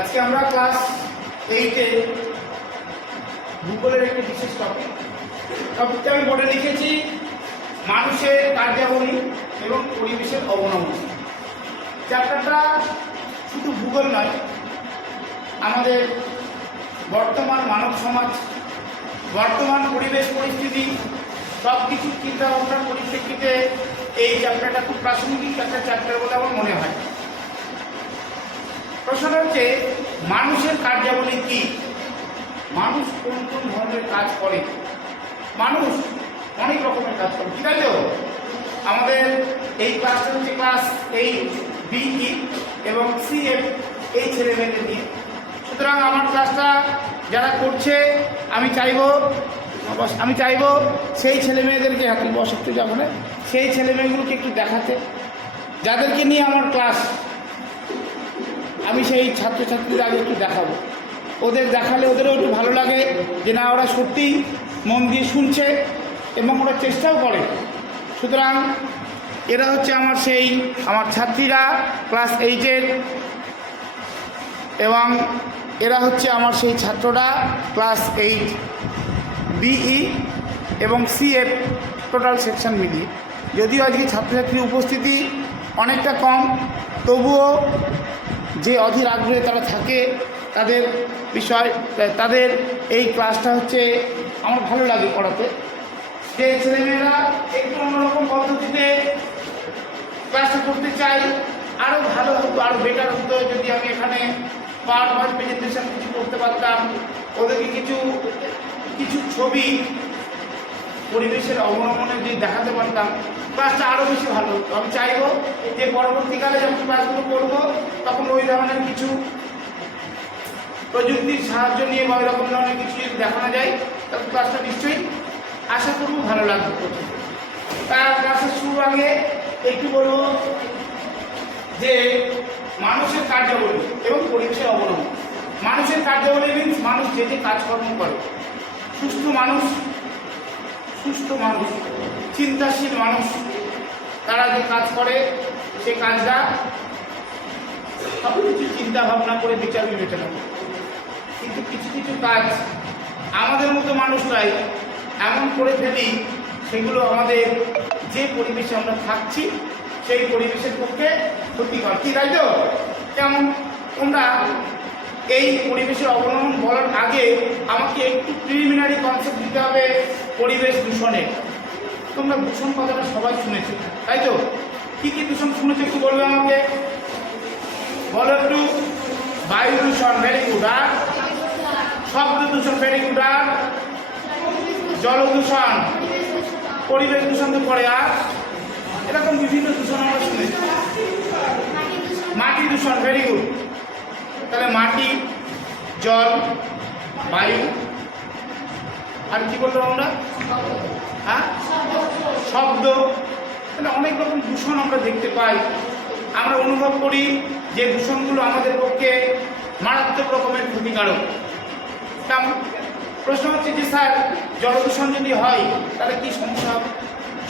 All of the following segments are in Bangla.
আজকে আমরা ক্লাস এইটে ভূগোলের একটি বিশেষ টপিক টপিকটা আমি বোর্ডে লিখেছি, মানুষের কার্যাবলী এবং পরিবেশের অবনমন। চ্যাপ্টারটা শুধু ভূগোল নয়, আমাদের বর্তমান মানব সমাজ, বর্তমান পরিবেশ পরিস্থিতি সব কিছু চিন্তা ভাবনার পরিপ্রেক্ষিতে এই চ্যাপ্টারটা খুব প্রাসঙ্গিক একটা চ্যাপ্টার বলে আমার মনে হয়। প্রশ্নটা হচ্ছে, মানুষের কার্যাবলী কি? মানুষ কোন কোন ধরনের কাজ করে? মানুষ অনেক রকমের কাজ করে, ঠিক আছে আমাদের এই ক্লাসটা হচ্ছে ক্লাস এইট বিই এবং সিএফ এই ছেলে মেয়েদের নিয়ে। সুতরাং আমার ক্লাসটা যারা করছে, আমি চাইব আমি চাইব সেই ছেলে মেয়েদেরকে এখন বস একটু যাব না, সেই ছেলে মেয়েগুলোকে একটু দেখাতে। যাদেরকে নিয়ে আমার ক্লাস আমি সেই ছাত্রছাত্রীদের আগে একটু দেখাবো। ওদের দেখালে ওদেরও একটু ভালো লাগে যে না, ওরা সত্যিই মন দিয়ে শুনছে এবং ওরা চেষ্টাও করে। সুতরাং এরা হচ্ছে আমার সেই, আমার ছাত্রীরা ক্লাস এইটের এবং এরা হচ্ছে আমার সেই ছাত্ররা ক্লাস এইট, বিই এবং সিএফ টোটাল সেকশন মিলিয়ে। যদিও আজকে ছাত্রছাত্রীর উপস্থিতি অনেকটা কম, তবুও যে অধীর আগ্রহে তারা থাকে, তাদের বিষয় তাদের এই ক্লাসটা হচ্ছে আমার ভালো লাগে পড়াতে। যে ছেলেমেয়েরা একটু অন্যরকম পদ্ধতিতে ক্লাসটা করতে চাই আরও ভালো হতো আরও বেটার হতো যদি আমি এখানে পাওয়ার পয়েন্ট প্রেজেন্টেশন কিছু করতে পারতাম। ওদেরকে কিছু কিছু ছবি পরিবেশের অবলম্বনে যদি দেখাতে পারতাম ক্লাসটা আরও বেশি ভালো হতো। আমি চাইব যে পরবর্তীকালে যখন ক্লাসগুলো করব, তখন ওই ধরনের কিছু প্রযুক্তির সাহায্য নিয়ে বা ওই রকম ধরনের কিছু যদি দেখানো যায়, তখন ক্লাসটা নিশ্চয়ই আশা করব ভালো লাগবে। তার ক্লাসের শুরু আগে একটু বলব যে মানুষের কার্যাবলী এবং পরিবেশের অবলম্বন মানুষের কার্যাবলী মিনস মানুষ যে যে কাজকর্ম করে। সুস্থ মানুষ সুস্থ মানুষ, চিন্তাশীল মানুষ। তারা যে কাজ করে, সে কাজটা সব কিছু চিন্তা ভাবনা করে বিচার বিবেচনা করে। কিন্তু কিছু কিছু কাজ আমাদের মতো মানুষরাই এমন করে ফেলি, সেগুলো আমাদের যে পরিবেশে আমরা থাকছি, সেই পরিবেশের পক্ষে ক্ষতিকর। কি তাই তো? যেমন তোমরা এই পরিবেশের অবলম্বন বলার আগে আমাকে একটু প্রিলিমিনারি কনসেপ্ট দিতে হবে পরিবেশ দূষণের তোমরা দূষণ কথাটা সবাই শুনেছো, তাই তো? কী কী দূষণ শুনেছো একটু বলবে আমাকে? বলো একটু। বায়ু দূষণ ভেরি গুড আর? শব্দ দূষণ ভেরি গুড আর? জল দূষণ, পরিবেশ দূষণ তো পড়ে, আর? এরকম বিভিন্ন দূষণ আমরা শুনেছি। মাটি দূষণ ভেরি গুড তাহলে মাটি, জল, বায়ু, আর কি বললাম আমরা? হ্যাঁ? শব্দ। তাহলে অনেক রকম দূষণ আমরা দেখতে পাই। আমরা অনুভব করি যে দূষণগুলো আমাদের পক্ষে মারাত্মক রকমের ক্ষতিকারক। কেমন প্রশ্ন হচ্ছে যে, স্যার জলদূষণ যদি হয়, তাহলে কি সমস্যা হবে?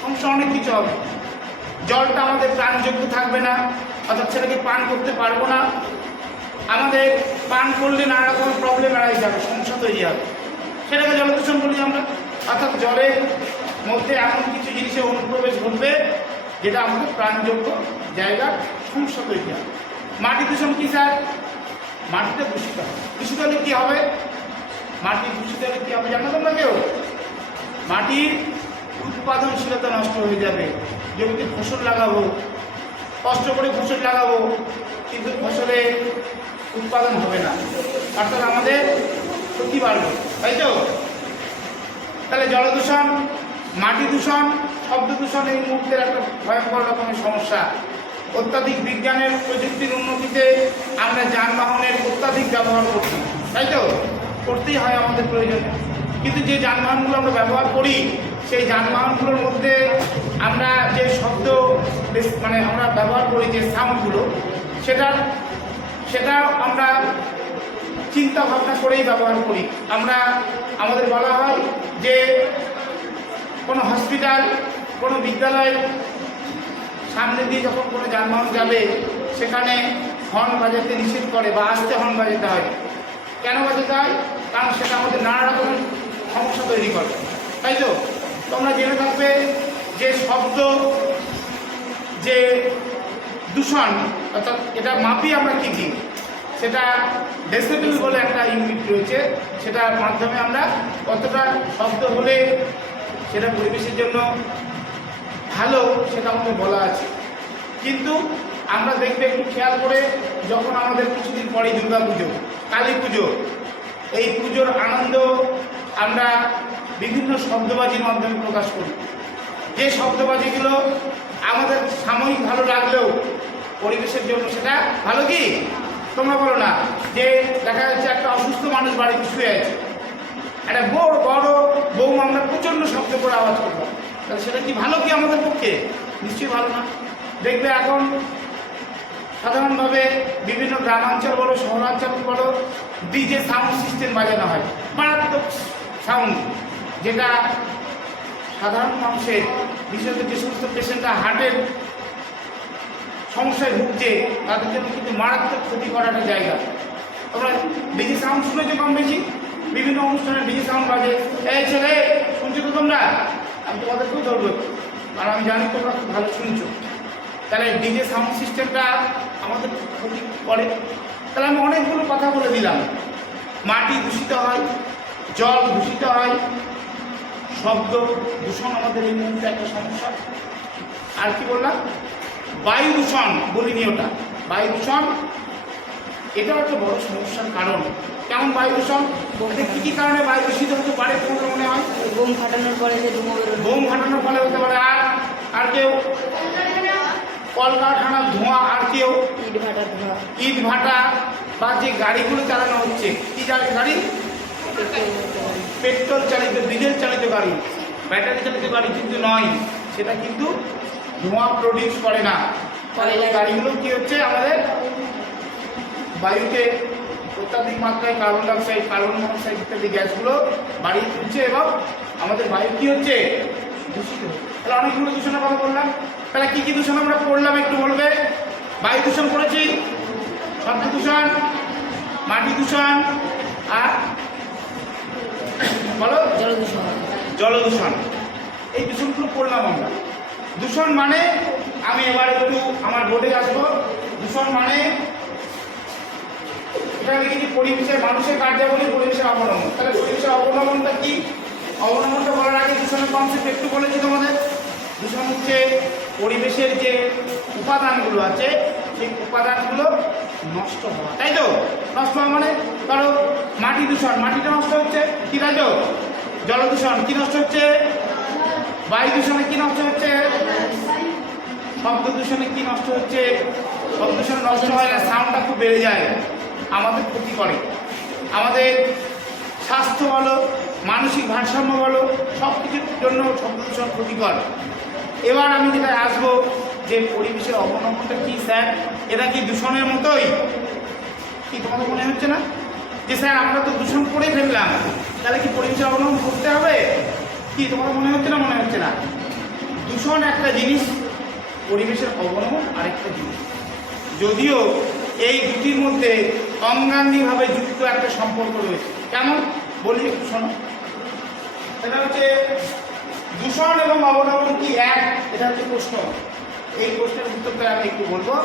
সমস্যা অনেক কিছু হবে। জলটা আমাদের প্রাণযোগ্য থাকবে না, অর্থাৎ সেটাকে পান করতে পারব না। আমাদের পান করলে নানা রকম প্রবলেম এড়াই যাবে, সমস্যা তৈরি হবে। সেটাকে জলদূষণ বলি আমরা। অর্থাৎ জলের মধ্যে এমন কিছু জিনিসে অনুপ্রবেশ ঘটবে, যেটা আমাদের প্রাণযোগ্য জায়গা, সমস্যা তৈরি হবে। মাটি দূষণ কি স্যার? মাটিতে দূষিত হবে। দূষিত হলে কী হবে? মাটি দূষিত হলে কী হবে জানো তোমরা কেউ? মাটির উৎপাদনশীলতা নষ্ট হয়ে যাবে। জমিতে ফসল লাগাবো, কষ্ট করে ফসল লাগাবো, কিন্তু ফসলে উৎপাদন হবে না। অর্থাৎ আমাদের ক্ষতি বাড়বে। তাই তো? তাহলে জলদূষণ মাটি দূষণ, শব্দ দূষণ এই মুহূর্তের একটা ভয়ঙ্কর রকমের সমস্যা। অত্যাধিক বিজ্ঞানের প্রযুক্তির উন্নতিতে আমরা যানবাহনের অত্যাধিক ব্যবহার করছি। তাই তো? করতেই হয় আমাদের প্রয়োজন। কিন্তু যে যানবাহনগুলো আমরা ব্যবহার করি, সেই যানবাহনগুলোর মধ্যে আমরা যে শব্দ মানে আমরা ব্যবহার করি যে সাউন্ডগুলো সেটা সেটা আমরা চিন্তা ভাবনা করেই ব্যবহার করি। আমরা, আমাদের বলা হয় যে কোনো হসপিটাল, কোনো বিদ্যালয় সামনে দিয়ে যখন কোনো যানবাহন যাবে, সেখানে হর্ন বাজাতে নিষেধ করে বা আসতে হর্ন বাজাতে হয়। কেন বাজাতে হয়? কারণ সেটা আমাদের নানা রকমের সমস্যা তৈরি করে। তাই তো? তোমরা জেনে থাকবে যে শব্দ যে দূষণ, অর্থাৎ এটা মাপি আমরা কী কি? সেটা ডেসিবেল বলে একটা ইউনিট রয়েছে, সেটার মাধ্যমে আমরা কতটা শব্দ হলে সেটা পরিবেশের জন্য ভালো সেটা আমাদের বলা আছে। কিন্তু আমরা দেখবে একটু খেয়াল করে যখন আমাদের কিছুদিন পরে দুর্গা পুজো, কালী পুজো, এই পুজোর আনন্দ আমরা বিভিন্ন শব্দবাজির মাধ্যমে প্রকাশ করি। যে শব্দবাজিগুলো আমাদের সাময়িক ভালো লাগলেও পরিবেশের জন্য সেটা ভালো কি? তোমরা বলো না, যে দেখা যাচ্ছে একটা অসুস্থ মানুষ বাড়িতে শুয়ে আছে। একটা বড় বড় বউ আমরা প্রচণ্ড শব্দ করে আওয়াজ করব। তাহলে সেটা কি ভালো কি আমাদের পক্ষে? নিশ্চয়ই ভালো না। দেখবে এখন সাধারণভাবে বিভিন্ন গ্রামাঞ্চল বলো, শহরাঞ্চল বলো, ডিজে সাউন্ড সিস্টেম বাজানো হয়। মারাত্মক সাউন্ড, যেটা সাধারণ মানুষের, বিশেষত যে সমস্ত পেশেন্টরা হার্টের সমস্যায় ভুগছে তাদের জন্য কিন্তু মারাত্মক ক্ষতি করার জায়গা। তোমরা ডিজি সাউন্ড শুনেছো কম বেশি? বিভিন্ন অনুষ্ঠানে ডিজি সাউন্ড বাজে। এই ছেলে, শুনছো তো তোমরা? আমি তোমাদেরকেও ধরবো আর আমি জানি তোমরা খুব ভালো শুনছো। তাহলে ডিজে সাউন্ড সিস্টেমটা আমাদের ক্ষতি করে। তাহলে আমি অনেকগুলো কথা বলে দিলাম। মাটি দূষিত হয়, জল দূষিত হয়, শব্দ দূষণ আমাদের এই মুহূর্তে একটা সমস্যা। আর কি বললাম? বায়ু দূষণ বলিনি ওটা। বায়ু দূষণ এটাও একটা বড় সমস্যার কারণ। কেমন বায়ু দূষণ এটা কী কী কারণে বায়ু দূষিত হতে পারে তোমাদের মনে হয়? বোম ফাটানোর ফলে যে ধুমো বোম ফাটানোর ফলে হতে পারে আর আর কেউ? কলকারখানার ধোঁয়া আর কেউ? ইট ভাটা ধোয়া। ইট ভাটা বা যে গাড়িগুলো চালানো হচ্ছে কি জানি গাড়ি। পেট্রোল চালিত ডিজেল চালিত গাড়ি। ব্যাটারি চালিত গাড়ি কিন্তু নয় সেটা কিন্তু ধোঁয়া প্রডিউস করে না। তাহলে এই গাড়িগুলো কি হচ্ছে? আমাদের বায়ুতে অত্যাধিক মাত্রায় কার্বন ডাইঅক্সাইড কার্বন মনোক্সাইড ইত্যাদি গ্যাসগুলো বাড়িয়ে তুলছে এবং আমাদের বায়ু কি হচ্ছে? দূষিত তাহলে অনেকগুলো দূষণের কথা বললাম। তাহলে কি কি দূষণ আমরা করলাম একটু বলবে? বায়ু দূষণ করেছি শব্দ দূষণ মাটি দূষণ আর বলো? জল দূষণ জল দূষণ এই দূষণগুলো করলাম আমরা। দূষণ মানে আমি এবার একটু আমার বোর্ডে আসব। দূষণ মানে এটা লিখেছি পরিবেশের, মানুষের কার্যাবলী, পরিবেশের অবলম্বন তাহলে পরিবেশের অবলম্বনটা কি? অবলম্বনটা বলার আগে দূষণের কনসেপ্ট একটু বলেছি তোমাদের। দূষণ হচ্ছে পরিবেশের যে উপাদানগুলো আছে, সেই উপাদানগুলো নষ্ট হওয়া। তাই তো? নষ্ট হওয়া মানে ধরো মাটি দূষণ। মাটিটা নষ্ট হচ্ছে, কি তাই তো? জল দূষণ কি নষ্ট হচ্ছে? বায়ু দূষণে কি নষ্ট হচ্ছে? শব্দ দূষণে কি নষ্ট হচ্ছে? শব্দ দূষণে নষ্ট হয় না সাউন্ডটা খুব বেড়ে যায়। আমাদের ক্ষতি করে। আমাদের স্বাস্থ্য বলো মানসিক ভারসাম্য বলো সব কিছুর জন্য শব্দ দূষণ ক্ষতিকর। এবার আমি যেটা আসব, যে পরিবেশের অবলম্বনটা কি, স্যার? এটা কি দূষণের মতোই? কি তোমাদের মনে হচ্ছে না? যে স্যার, আমরা তো দূষণ করে ফেললাম। তাহলে কি পরিবেশের অবলম্বন করতে হবে? কি, তোমার মনে হচ্ছে না, মনে হচ্ছে না? দূষণ একটা জিনিস, পরিবেশের অবলম্বন আরেকটা জিনিস। যদিও এই দুটির মধ্যে অঙ্গাঙ্গিভাবে যুক্ত একটা সম্পর্ক রয়েছে। কেমন? বলি শোনো। সেটা হচ্ছে, দূষণ এবং অবলম্বন কি এক? এটা হচ্ছে প্রশ্ন। এই প্রশ্নের উত্তরটা আমি একটু বলব।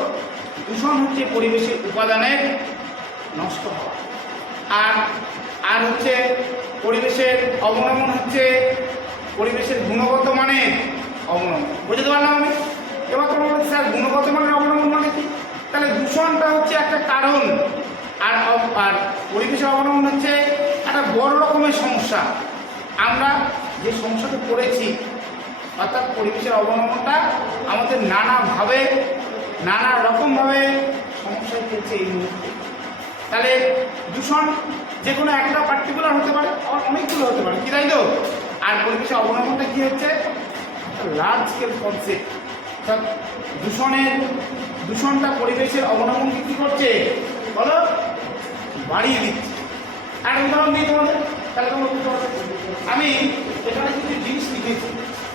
দূষণ হচ্ছে পরিবেশের উপাদানের নষ্ট হওয়া। আর আর হচ্ছে, পরিবেশের অবলম্বন হচ্ছে পরিবেশের গুণগত মানের অবলম্বন বুঝতে পারলাম আমি? এবার তোমার বলছে, স্যার গুণগত মানের অবলম্বন মানে কি? তাহলে দূষণটা হচ্ছে একটা কারণ আর আর পরিবেশের অবলম্বন হচ্ছে একটা বড় রকমের সমস্যা। আমরা যে সমস্যাতে পড়েছি অর্থাৎ পরিবেশের অবলম্বনটা আমাদের নানাভাবে নানা রকমভাবে সমস্যায় ফেলছে এই মুহূর্তে। তাহলে দূষণ যে কোনো একটা পার্টিকুলার হতে পারে আবার অনেকগুলো হতে পারে কি তাই তো? আর পরিবেশের অবলম্বনটা কি হচ্ছে লার্জ স্কেল কনসেপ্ট দূষণের, দূষণটা পরিবেশের অবলম্বনকে কী করছে? বলো। বাড়িয়ে দিচ্ছে। আর উদাহরণ দিই তোমাদের? তাহলে তোমরা বুঝতে পারবে। আমি এখানে কিছু জিনিস লিখেছি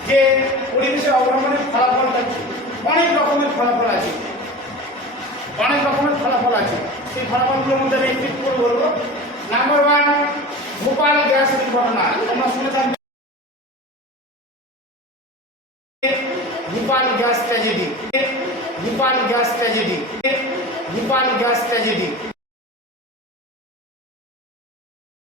যে পরিবেশের অবলম্বনের ফলাফলটা কি? অনেক রকমের ফলাফল আছে। অনেক রকমের ফলাফল আছে। সেই ফলাফলগুলোর মধ্যে আমি একটু করে বলব। নাম্বার ওয়ান ভোপাল গ্যাস দুর্ঘটনা। তোমরা শুনে Bhopal gas tragedy Bhopal gas tragedy Bhopal gas tragedy